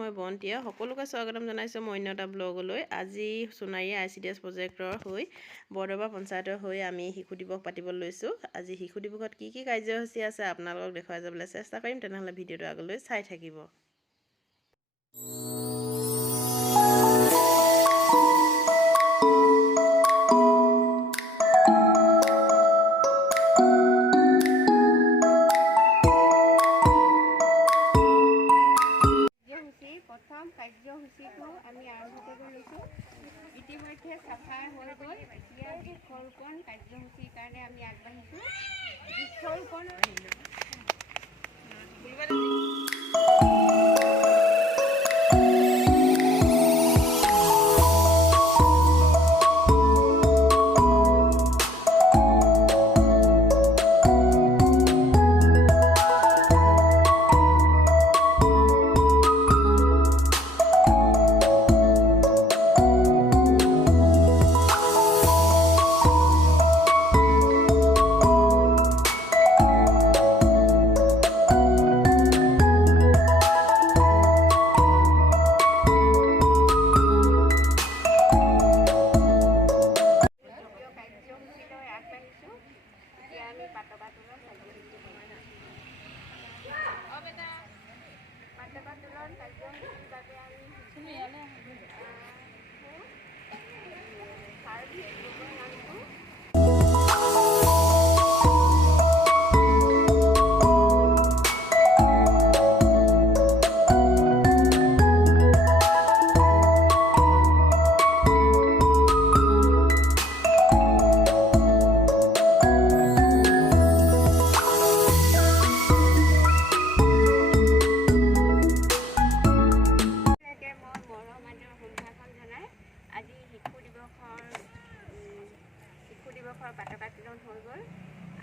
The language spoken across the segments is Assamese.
মই বন্তিয়া সকলোকে স্বাগতম জনাইছোঁ মই অন্য এটা ব্লগলৈ। আজি সোণাৰী ICDS প্ৰজেক্টৰ হৈ বৰদবা পঞ্চায়তৰ হৈ আমি শিশু দিৱস পাতিব লৈছোঁ। আজি শিশু দিৱসত কি কাৰ্যসূচী আছে আপোনালোকক দেখুৱাই যাবলৈ চেষ্টা কৰিম, তেনেহ'লে ভিডিঅ'টো আগলৈ চাই থাকিব। কাৰ্যসূচীটো আমি আৰম্ভ কৰিব লৈছোঁ। ইতিমধ্যে চাফা হৈ গ'ল। এতিয়া বৃক্ষৰোপণ কাৰ্যসূচীৰ কাৰণে আমি আগবাঢ়িছোঁ। বৃক্ষৰোপণ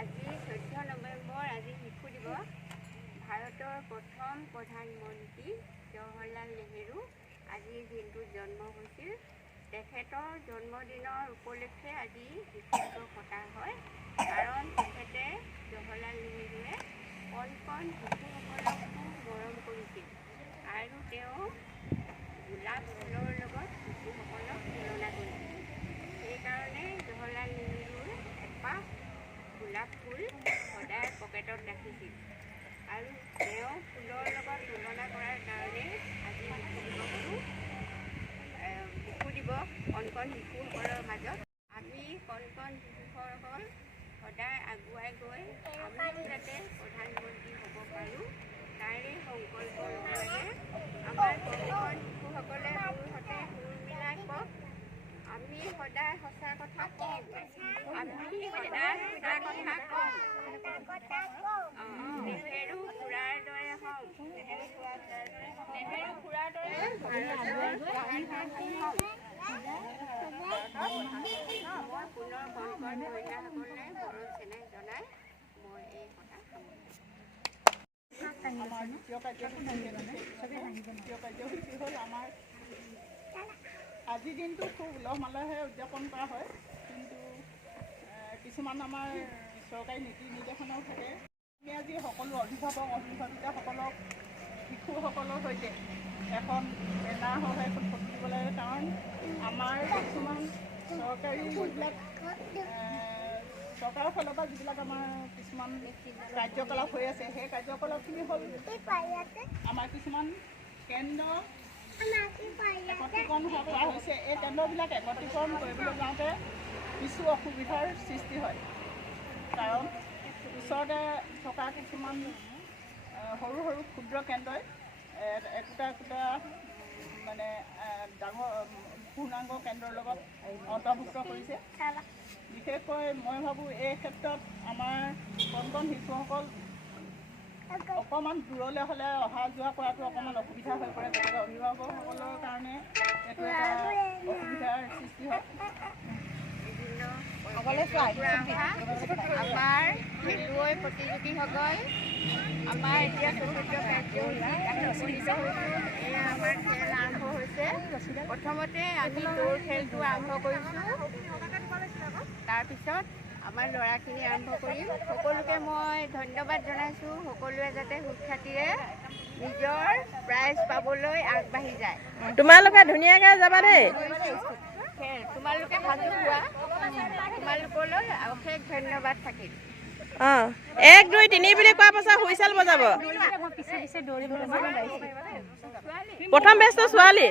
আজি 14 নৱেম্বৰ আজি শিশু দিৱস। ভাৰতৰ প্ৰথম প্ৰধানমন্ত্ৰী জৱাহৰলাল নেহেৰু আজিৰ দিনটোত জন্ম হৈছিল। তেখেতৰ জন্মদিনৰ উপলক্ষে আজি শিশু দিৱস পতা হয়, কাৰণ তেখেতে জৱাহৰলাল নেহেৰুৱে কণ শিশুসকলক খুব মৰম কৰিছিল আৰু তেওঁ গোলাপ ফুলৰ লগত শিশুসকলক তুলনা কৰিছিল। সেইকাৰণে জৱাহৰলাল নেহেৰুৰ এপাহ গোলাপ ফুল সদায় পকেটত ৰাখিছিল আৰু তেওঁ ফুলৰ লগত তুলনা কৰাৰ কাৰণে আজি শিশু দিৱস কণ শিশুসকলৰ মাজত আমি কণ শিশুসকল সদায় আগুৱাই গৈ আমিও যাতে প্ৰধানমন্ত্ৰী হ'ব পাৰোঁ তাৰে সংকল্প ল'ব লাগে। আমাৰ কণ শিশুসকলে মোৰ সৈতে সুৰ মিলাই কওক, আমি সদায় সঁচা কথা কম, আমি সদায় সঁচা কথা কম, নেহেৰু খুৰাৰ দৰে হওঁ, নেহেৰু খুৰাৰ দৰে ভাৰতৰ প্ৰধানমন্ত্ৰী হওঁ। মই পুনৰ কণ মহিলাসকলে মৰম চেনেহ জনাই মই এই কথা আমাৰ দ্বিতীয় কাৰ্যসূচী হ'ল আমাৰ আজিৰ দিনটো খুব উলহ মালহে উদযাপন কৰা হয়, কিন্তু কিছুমান আমাৰ চৰকাৰী নীতি নিৰ্দেশনাও থাকে। আমি আজি সকলো অভিভাৱিকাসকলক শিশুসকলৰ সৈতে এখন বেনাৰ সহ এখন ফটো দিব লাগে, কাৰণ আমাৰ কিছুমান চৰকাৰী যিবিলাক চৰকাৰৰ ফালৰ পৰা যিবিলাক আমাৰ কিছুমান কাৰ্যকলাপ হৈ আছে, সেই কাৰ্যকলাপখিনি হ'ল আমাৰ কিছুমান কেন্দ্ৰ একত্ৰীকৰণ কৰা হৈছে। এই কেন্দ্ৰবিলাক একত্ৰীকৰণ কৰিবলৈ যাওঁতে কিছু অসুবিধাৰ সৃষ্টি হয়, কাৰণ ওচৰতে থকা কিছুমান সৰু ক্ষুদ্ৰ কেন্দ্ৰই একোটা মানে ডাঙৰ পূৰ্ণাংগ কেন্দ্ৰৰ লগত অন্তৰ্ভুক্ত কৰিছে। বিশেষকৈ মই ভাবোঁ এই ক্ষেত্ৰত আমাৰ কণ শিশুসকল অকণমান দূৰলৈ হ'লে অহা যোৱা কৰাটো অকণমান অসুবিধা হৈ পৰে, গতিকে অভিভাৱকসকলৰ কাৰণে এইটো এটা অসুবিধাৰ সৃষ্টি হয়। আমাৰ খেলুৱৈ প্ৰতিযোগীসকল আমাৰ এতিয়া চতুৰ্থ কাৰ্যসূচী এয়া আমাৰ খেল আৰম্ভ হৈছে। প্ৰথমতে আমি দৌৰ খেলটো আৰম্ভ কৰিছোঁ, তাৰপিছত আমাৰ ল'ৰাখিনি আৰম্ভ কৰিম। সকলোকে মই ধন্যবাদ জনাইছোঁ, সকলোৱে যাতে সুখ্যাতিৰে নিজৰ প্ৰাইজ পাবলৈ আগবাঢ়ি যায়। তোমালোকে ধুনীয়াকৈ যাবা দেই। তোমালোকে ভালো হোৱা, তোমালোকলৈ অশেষ ধন্যবাদ থাকিল। 1 2 3 বুলি কোৱাৰ পাছত হুইচেল বজাব। প্ৰথম বেচটো ছোৱালী।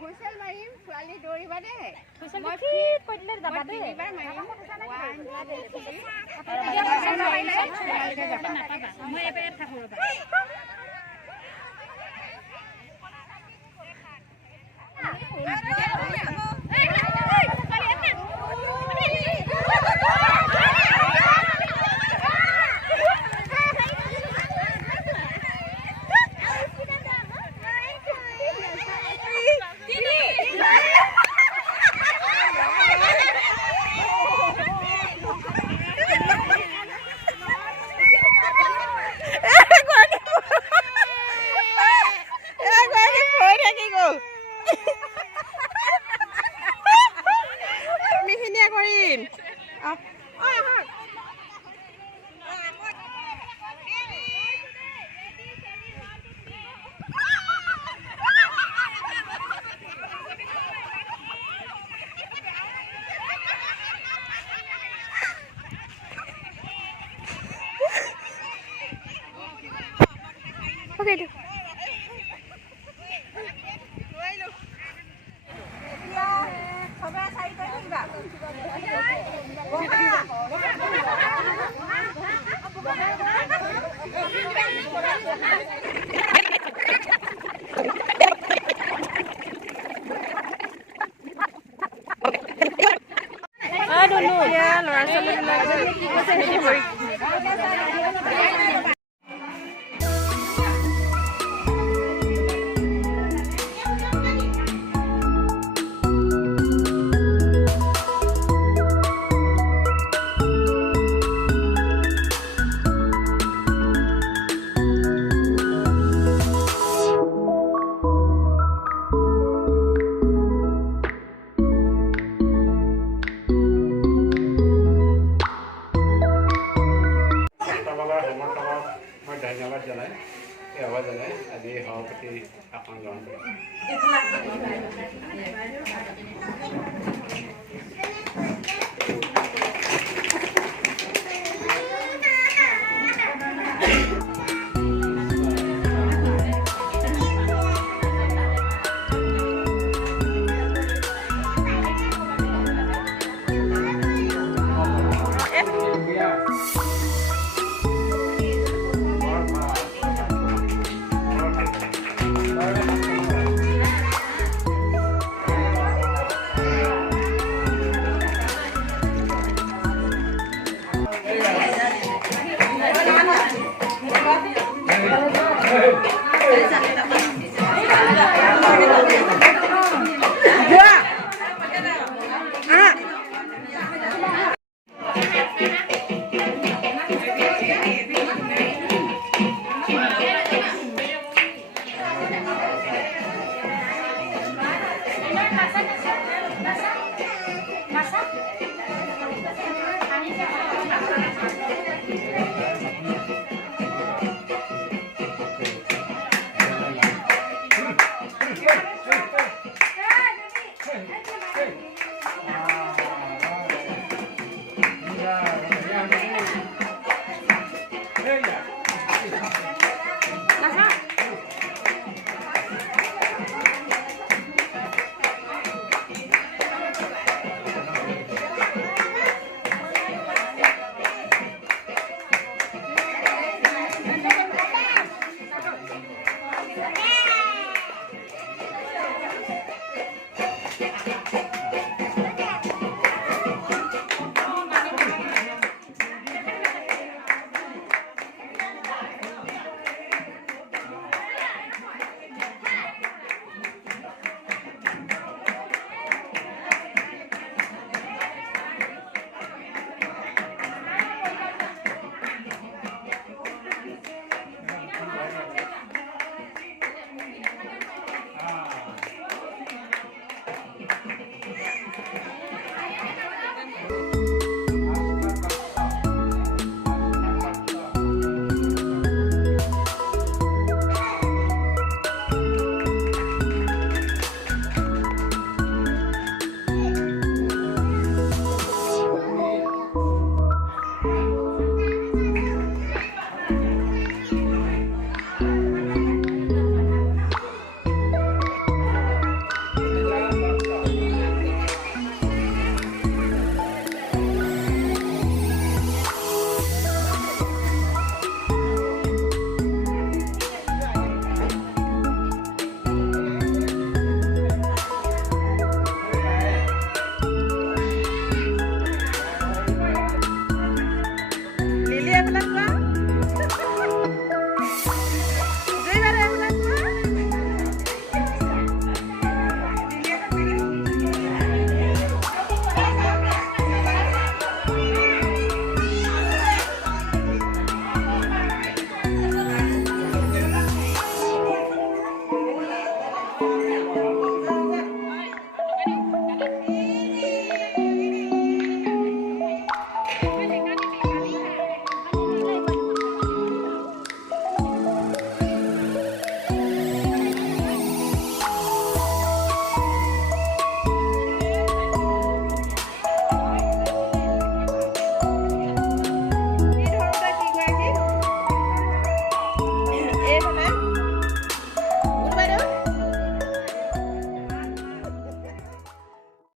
হুইচেল মাৰিম, ছোৱালী দৌৰিবা দেই। Okay. ধন্যবাদ জনাই আহ্বান জনাই আজি সভাপতি আসন গ্ৰহণ কৰিম।